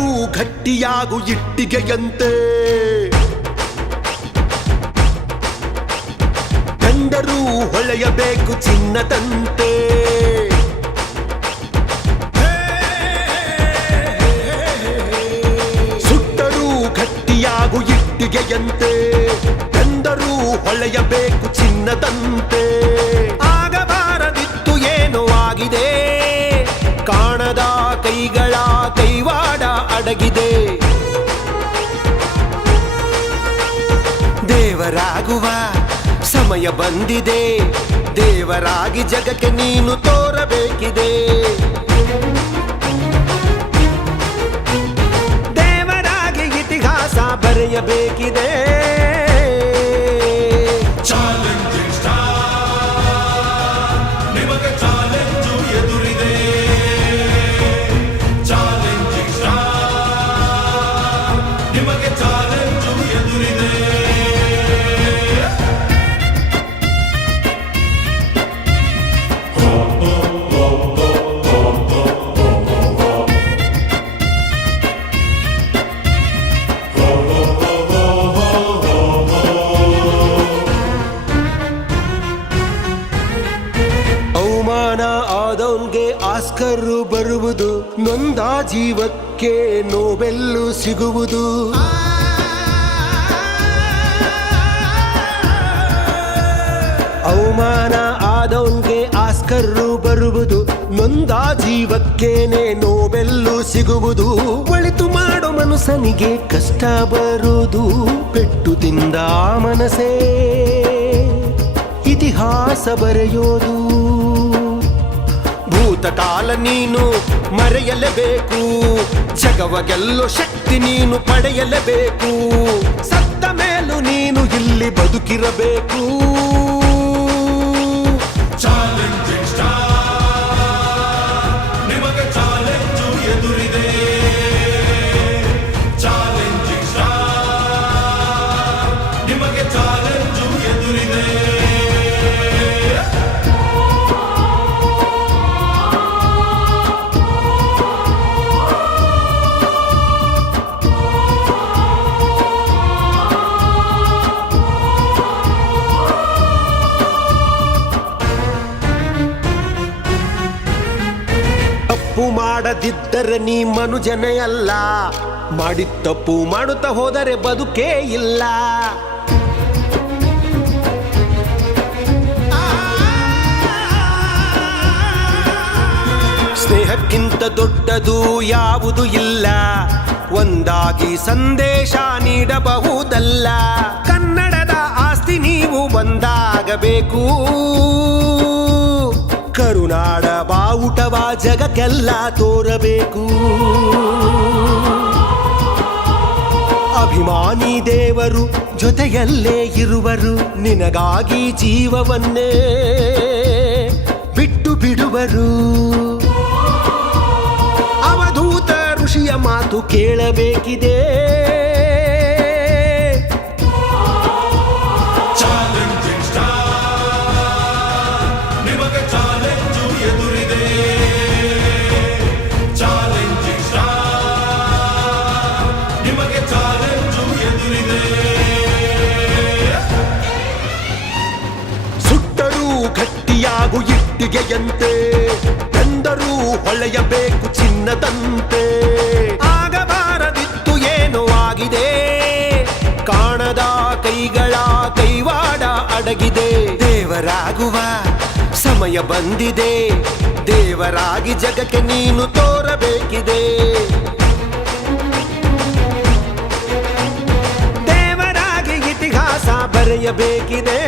ಗಟ್ಟಿಯಾಗು ಇಟ್ಟಿಗೆಯಂತೆ. ಕಂಡರೂ ಹೊಳೆಯಬೇಕು ಚಿನ್ನದಂತೆ. ಸುಟ್ಟರೂ ಗಟ್ಟಿಯಾಗು ಇಟ್ಟಿಗೆಯಂತೆ. ಕಂಡರೂ ಹೊಳೆಯಬೇಕು ಚಿನ್ನದಂತೆ. ಆಗಬಾರದಿತ್ತು ಏನೋ ಆಗಿದೆ. ಕಾಣದ ಕೈಗಳ ಅಡಗಿದೆ. ದೇವರಾಗುವ ಸಮಯ ಬಂದಿದೆ. ದೇವರಾಗಿ ಜಗಕ್ಕೆ ನೀನು ತೋರಬೇಕಿದೆ. ದೇವರಾಗಿ ಇತಿಹಾಸ ಬರೆಯಬೇಕಿದೆ. ಅವಮಾನ ಆದವನ್ಗೆ ಆಸ್ಕರ್ ಬರುವುದು, ನೊಂದ ಜೀವಕ್ಕೆ ನೋಬೆಲ್ಲು ಸಿಗುವುದು. ಅವಮಾನ ಆದವನ್ಗೆ ಆಸ್ಕರ್ ಬರುವುದು, ನೊಂದ ಜೀವಕ್ಕೇನೆ ನೋಬೆಲ್ಲು ಸಿಗುವುದು. ಒಳಿತು ಮಾಡೋ ಮನಸ್ಸನಿಗೆ ಕಷ್ಟ ಬರುವುದು, ಪೆಟ್ಟು ತಿಂದ ಮನಸೇ. ಇತಿಹಾಸ ಬರೆಯೋದು. ಭೂತಕಾಲ ನೀನು ಮರೆಯಲೇಬೇಕು. ಜಗವ ಗೆಲ್ಲೋ ಶಕ್ತಿ ನೀನು ಪಡೆಯಲೇಬೇಕು. ಸತ್ತ ಮೇಲೂ ನೀನು ಇಲ್ಲಿ ಬದುಕಿರಬೇಕು. ತಪ್ಪು ಮಾಡದಿದ್ದರೆ ನೀ ಮನುಜನೇ ಅಲ್ಲ ಮಾಡಿದ ತಪ್ಪು ಮಾಡುತ್ತಾ ಹೋದರೆ ಬದುಕೇ ಇಲ್ಲ. ಸ್ನೇಹಕ್ಕಿಂತ ದೊಡ್ಡದು ಯಾವುದು ಇಲ್ಲ. ಒಂದಾಗಿ ಸಂದೇಶ ನೀಡಬಹುದಲ್ಲ. ಕನ್ನಡದ ಆಸ್ತಿ ನೀವು ಒಂದಾಗಬೇಕು ಕರುನಾಡ ಬಾವುಟವ ಜಗಕ್ಕೆಲ್ಲ ತೋರಬೇಕು. ಅಭಿಮಾನಿ ದೇವರು ಜೊತೆಯಲ್ಲೇ ಇರುವರು, ನಿನಗಾಗಿ ಜೀವವನ್ನೇ ಬಿಟ್ಟು ಬಿಡುವರು. ಅವಧೂತ ಋಷಿಯ ಮಾತು ಕೇಳಬೇಕಿದೆ. ಇಟ್ಟಿಗೆಯಂತೆ ಎಂದರೂ ಹೊಳೆಯಬೇಕು ಚಿನ್ನದಂತೆ. ಆಗಬಾರದಿತ್ತು ಏನೋ ಆಗಿದೆ. ಕಾಣದ ಕೈಗಳ ಕೈವಾಡ ಅಡಗಿದೆ. ದೇವರಾಗುವ ಸಮಯ ಬಂದಿದೆ. ದೇವರಾಗಿ ಜಗಕ್ಕೆ ನೀನು ತೋರಬೇಕಿದೆ. ದೇವರಾಗಿ ಇತಿಹಾಸ ಬರೆಯಬೇಕಿದೆ.